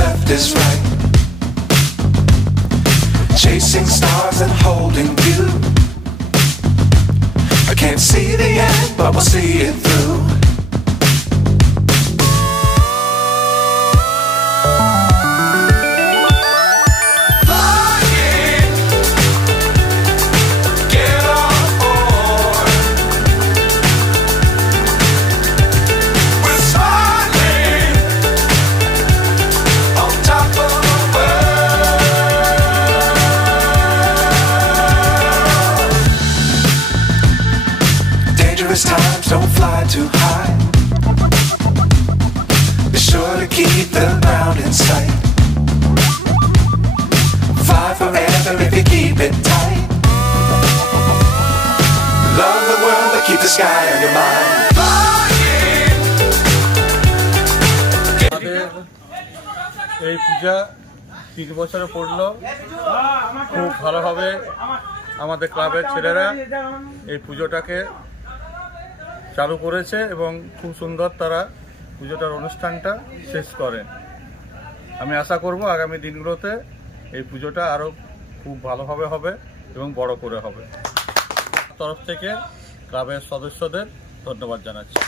left is right. Chasing stars and holding you. I can't see the end, but we'll see it through. Times don't fly too high. Be sure to keep the ground in sight. Fly forever if you keep it tight. Love the world but keep the sky on your mind. এই পূজা 3 বছরে পড়লো। খুব ভালোভাবে আমাদের ক্লাবের ছেলেরা এই পুজোটাকে চালু করেছে এবং খুব সুন্দর তারা পুজোটার অনুষ্ঠানটা শেষ করেন। আমি আশা করব আগামী দিনগুলোতে এই পুজোটা আরও খুব ভালোভাবে হবে এবং বড় করে হবে। তরফ থেকে ক্লাবের সদস্যদের ধন্যবাদ জানাচ্ছি।